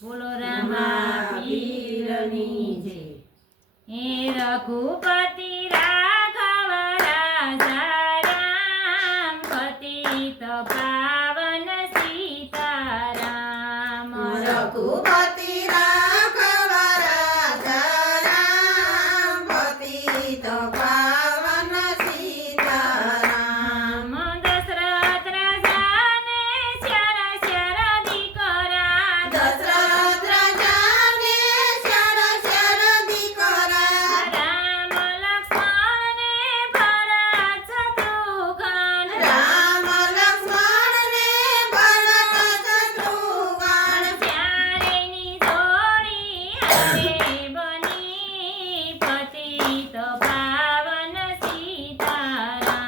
બોલો રામા પીરની જય. હે રઘુપતિ રાઘવ રાજા રામ, પતિત પાવન સીતારામ. રઘુપતિ રાઘવ રાજા રામ, પતિત પાવન સીતારામ. દશરથ રાજાને ચાર ચાર દીકરા, દશરથ રાજાને ચાર ચાર દીકરા, રામ લક્ષ્મણને ભરત શત્રુઘ્ન, રામ લક્ષ્મણને ભરત શત્રુઘ્ન. ચારેયની જોડી હારે બની, પતિત પાવન સીતારામ.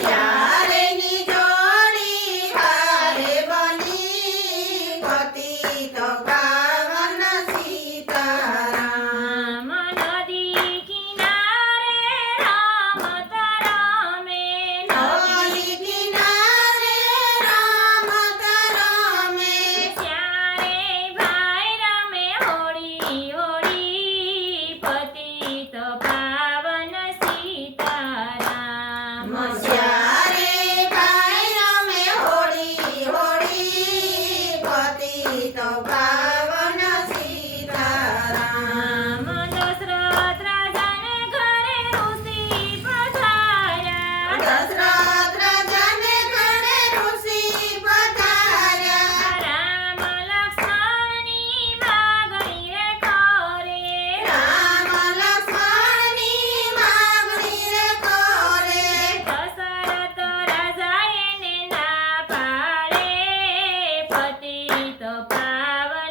ચારેયની જોડી હારે બની, પતિત પાવન સીતારામ. નદી કિનારે રમત રમે, નદી કિનારે રમત રમે, ચારેય ભાઈ રમે હોળી હોળી, પતિત પાવન સીતારામ. ચારે ભાઈ રમે હોળી હોળી, પતિત પાવન સીતારામ. દશરથ રાજાને ઘરે ઋષિ પધાર્યા, દશરથ રાજાને ઘરે ઋષિ પધાર્યા, રામ લક્ષ્મણની માગણી રે કરે, રામ લક્ષ્મણની માગણી રે કરે. દશરથ રાજા એને ના પાડે, પતિત પાવન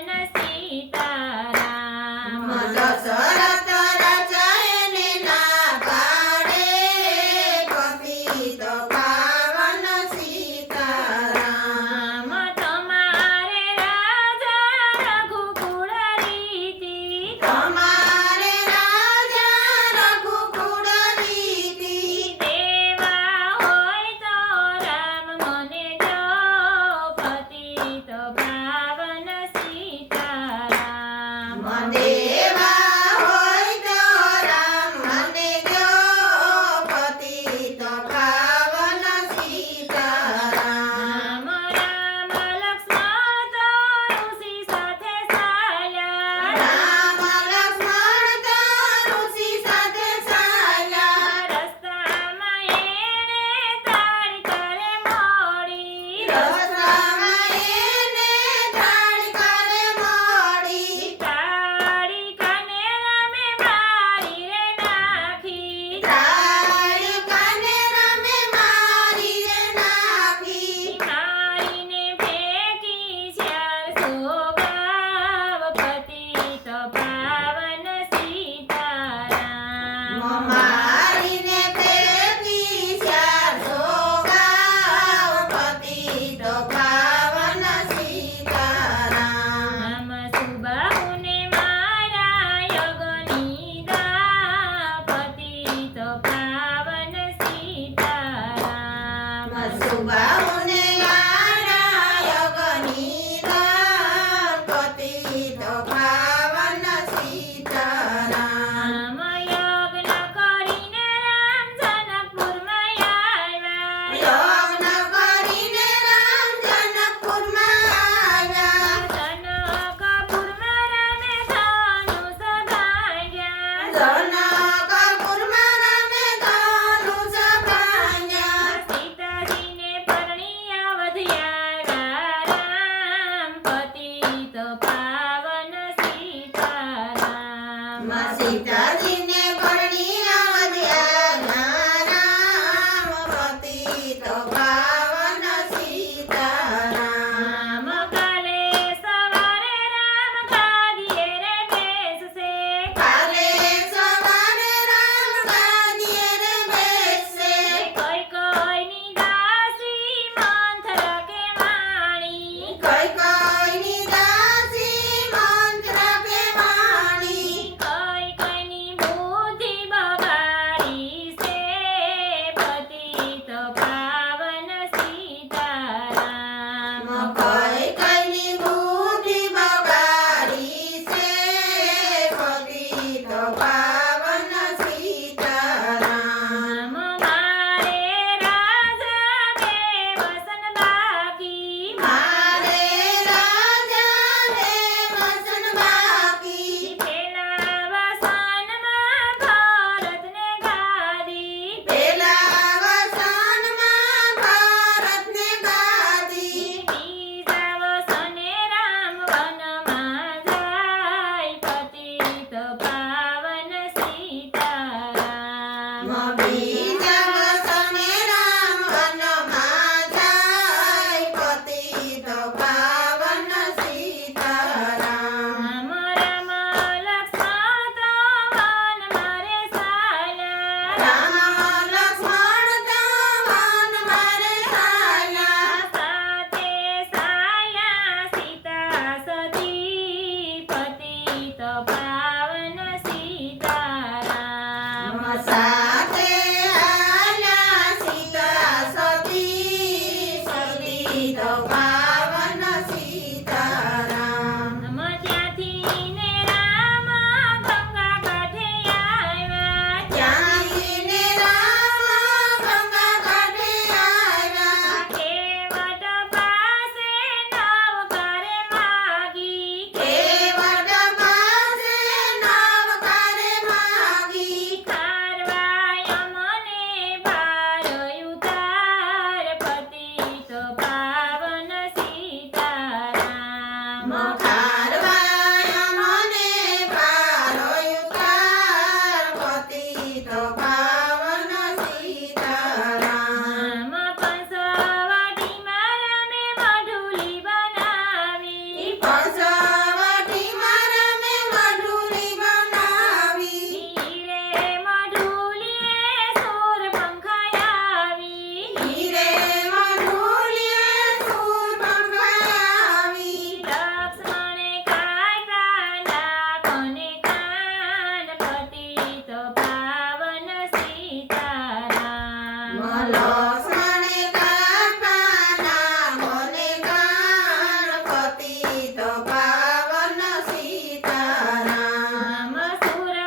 તારવાય મને પારો ઉતાર પતિત પાવન સીતારામ પંચવટીમાં રમે મઢુલી બનાવી પંચવટીમાં રમે મઢુલી બનાવી હીરે મઢુલીએ સુર પંખાયાવી હીરે મઢુલીએ સૂર પંખાયાવી લક્ષ્મણે કાપ્યા નાકોને કાન પતિત પાવન સીતારામ લક્ષ્મણે કાપાના મોને કાન પતિત પાવન સીતારામ સુર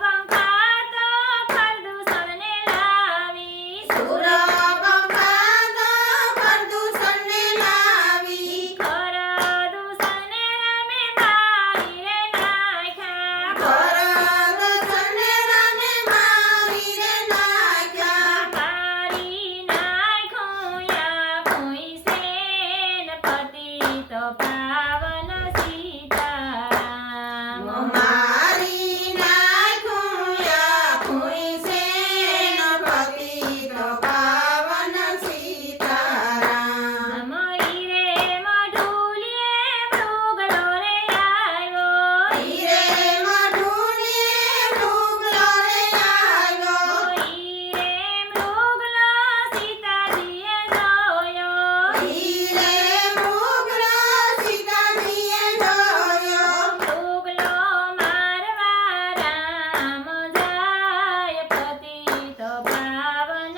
પંખાતો પ્રદૂષણને લાવી સુર પંખાતો પ્રદૂષણને લાવી પ્રદૂષણને રમે મારી રે નાખ્યા પ્રદૂષણને રમે મારી રે નાખ્યા મારી નાખ્યું યા કોઈ સેન પતિત પાવન સીતારામ મારી નાખ્યું આખું સેન પતિત પાવન સીતારામ હીરે મઢુલીએ મૃગલો રે આવ્યો હીરે મઢુલીએ મૃગલો રે આવ્યો હીરે મૃગલો સીતાજીએ જોયો હીરે મૃગલો સીતાજીએ જોયો મૃગલો મારવા રામ જાય પતિત પાવન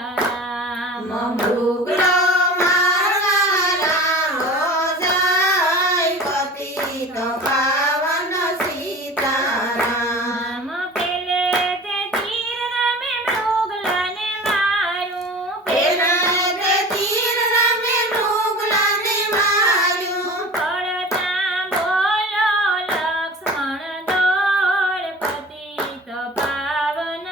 સીતારામ મૃગલો મારવા રામો જાય પતિત પાવન સીતારામ પેલે તે તીર રમે મૃગલાને માર્યું પેલા તે તીર રમે મૃગલાને માર્યું પડતા બોલો લક્ષ્મણ દોડ પતિત પાવન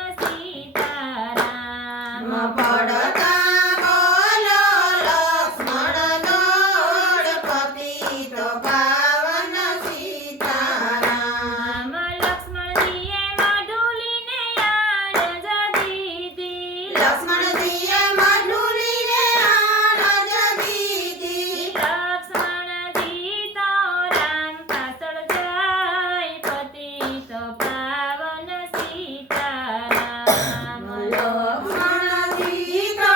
સીતારામ પડતા બોલો લક્ષ્મણ દોડ પતિત પાવન સીતારામ લક્ષ્મણજીએ મઢુલીને યાદ દીધી લક્ષ્મણજીએ મઢુલીને આનજ દીધી લક્ષ્મણજી તો રામ પાછળ જાય પતિત પાવન સીતારામ લક્ષ્મણજી તો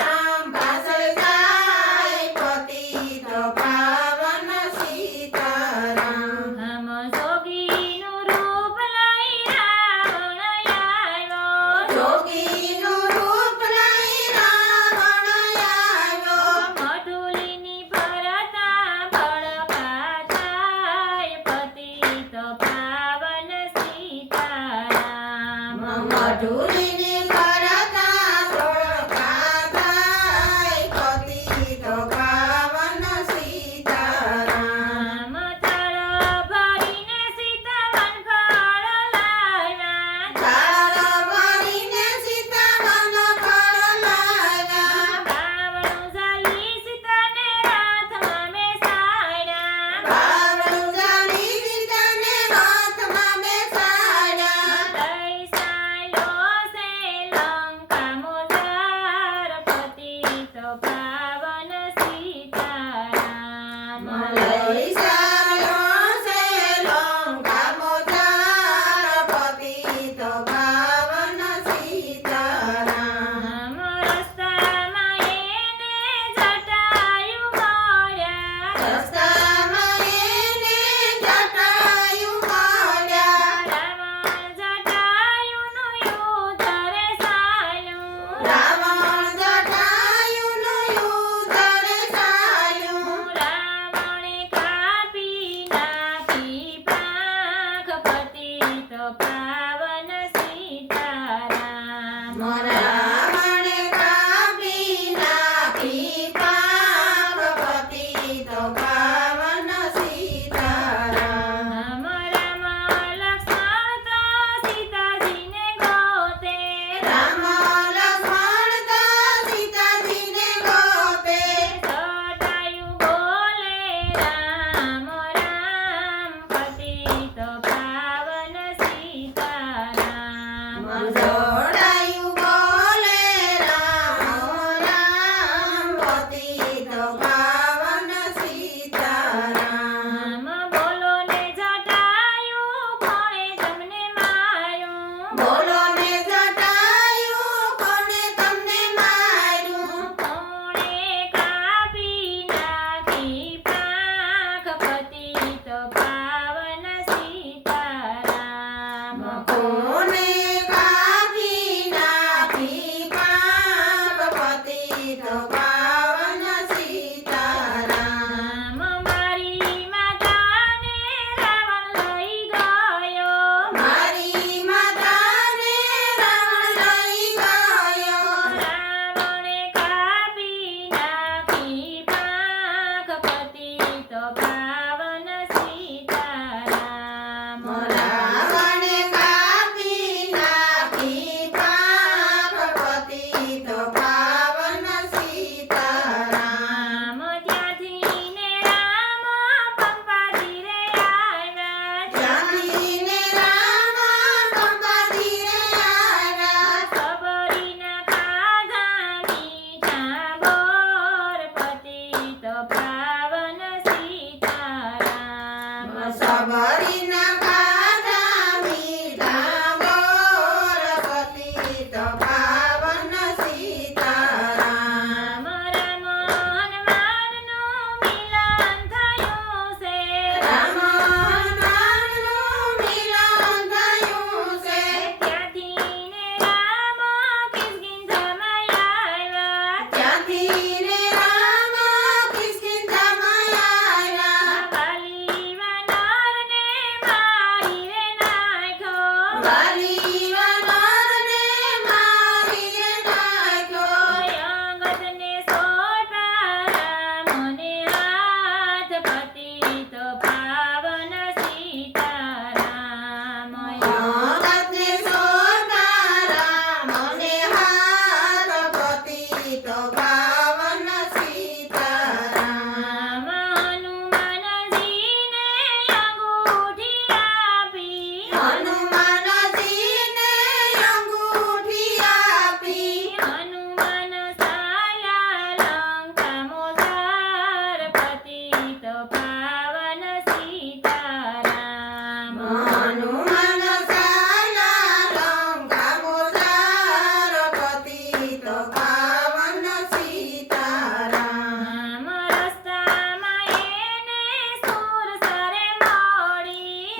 રામ પાછળ જાય પતિત પાવન સીતારામ હમ જોગીનું રૂપ લઈ રાવણ આવ્યો જોગીનું રૂપ લઈ રાવણ આવ્યો મઢુલીની ભરતા ભડકા થાય પતિત પાવન સીતારામ મઢુલીની ભરતા ધોળકા થાય પતિત પાવન સીતારામ તળ ભરીને સીતાવન ફળ લાવ્યા તાળ ભરીને સીતાવન ફળ લાવ્યા બાવણું ઝાલી સીતાને રથમાં બેસાડ્યા બાવળું ઝાલી સીતાને રથમાં બેસાડ્યા લઈ સાયલો સે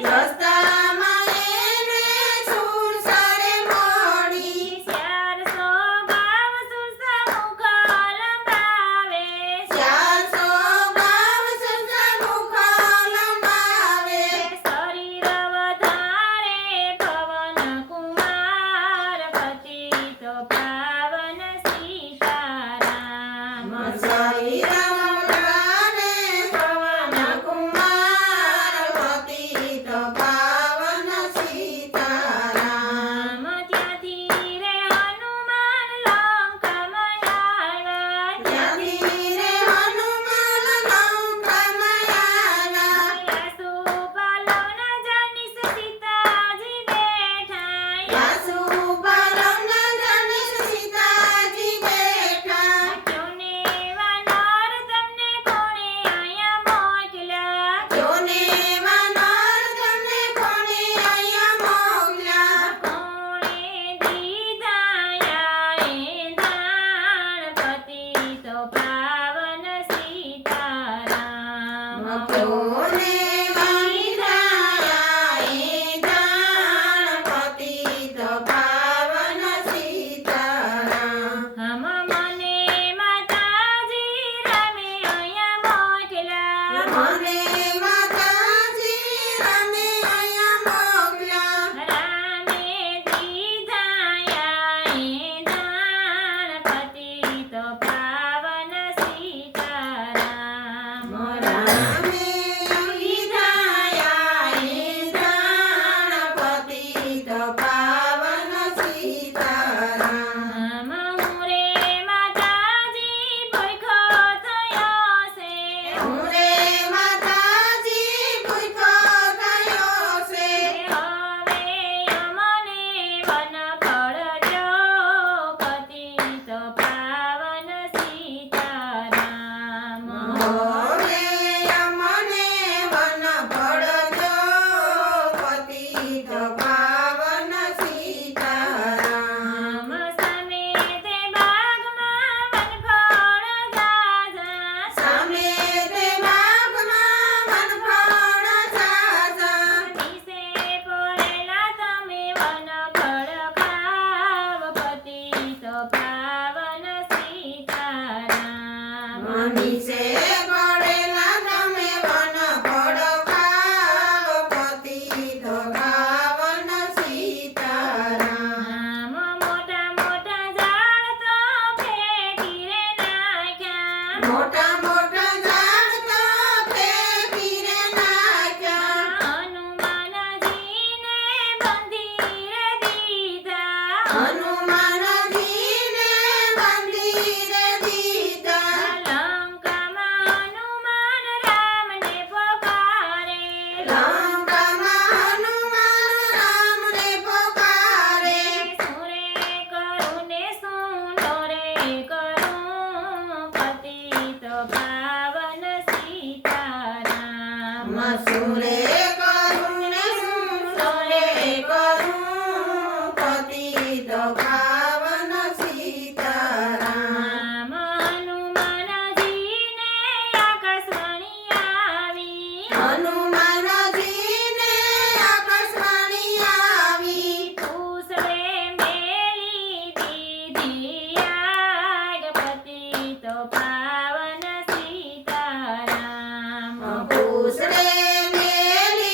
રસ્તામાં એને સુરસરે મોડી. 400 ગાવ સુરસા મુખ લંબાવે. 400 ગાવ સુરસા મુખ લંબાવે. શરીર વધારે પવન કુમાર પતિત પાવન સીતારામ. શરીર વધારે પવન કુમાર પતિત પાવન સીતારામ. ત્યાંથી રે હનુમાન લંકામાં આવ્યા. ત્યાંથી રે હનુમાન લંકામાં આવ્યા. આસુપાલવના જાનીસ સીતાજી બેઠા. આસુપાલવના જાનીસ સીતાજી બેઠા. ક્યોને વાનર તમને કોણે આયા મોકલ્યા. જોને વાનર તમને કોણે અહીંયા મોકલ્યા. કોણે દીધા યા એ દાણ પતિત પાવન સીતારામ. કોને વાંધ્યા એ દાણ પતિત પાવન સીતારામ. હમ મને માતાજી રમે અહીંયા મોકલ્યા. મને માતાજી રમે અહીંયા મોકલ્યા. રામે દીધા યા એ દાણ પતિત પાવન સીતારામ. રામે દીધાયા એ દાણ પતિત પાવન સીતારામ. હું રે માતાજી ભૂખો થયો છે. હું રે માતાજી ભૂખો થયો છે. હવે અમને વન ફળજો પતિત પાવન સીતારામ. હવે અમને વન ફળજો પતિત પાવન સીતારામ. સામે તે બાગમાં વનફળ ઝાઝા. સામે તે બાગમાં વનફળ ઝાઝા. દિશે પડેલા તમે વનફળ ખાવ પતિત પાવન સીતારામ. મનીષે પડેલા તમે વનફળ ખાવ પતિત પાવન સીતારામ. મોટા મોટા ઝાડ તો ફેંકી રે નાખ્યા. મોટા મોટા ઝાડ તો ફેંકી રે નાખ્યા. હનુમાનજીને બંધી રે દીધા. હનુમાનજીને બંધી રે દીધા. લંકામાં હનુમાન રામને પોકારે. લંકામાં હનુમાન રામને પોકારે. સુરે કરું ને સુંદરે કરું પતિત પાવન સીતારામ. મસૂરે કરું ને સુંદરે કરું પતિત પાવન સીતારામ. હનુમાનજીને આકાશવાણી આવી. હનુમાનજીને આકાશવાણી આવી. પૂછડે મેલી દીધી આગ પતિત પાવન સીતારામ. પૂછડે મેલી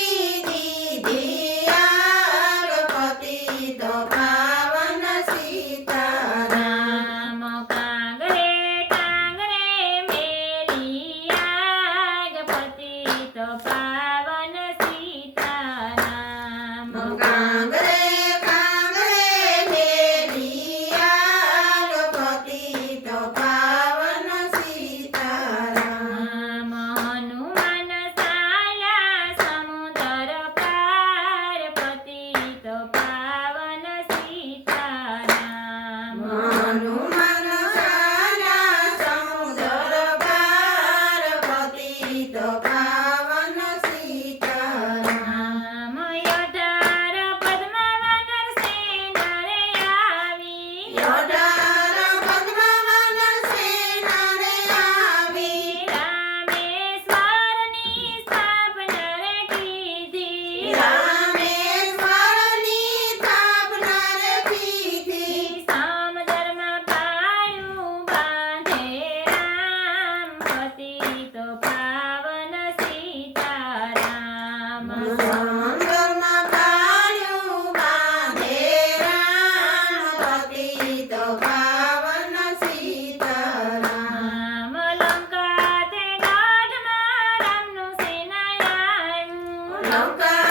સંગરમાં પાળ્યું બાંધે રામ પતિત પાવન સીતારામ. રામ લંકા તે ગઢમાં રામનું સેનાય આવ્યું. લંકા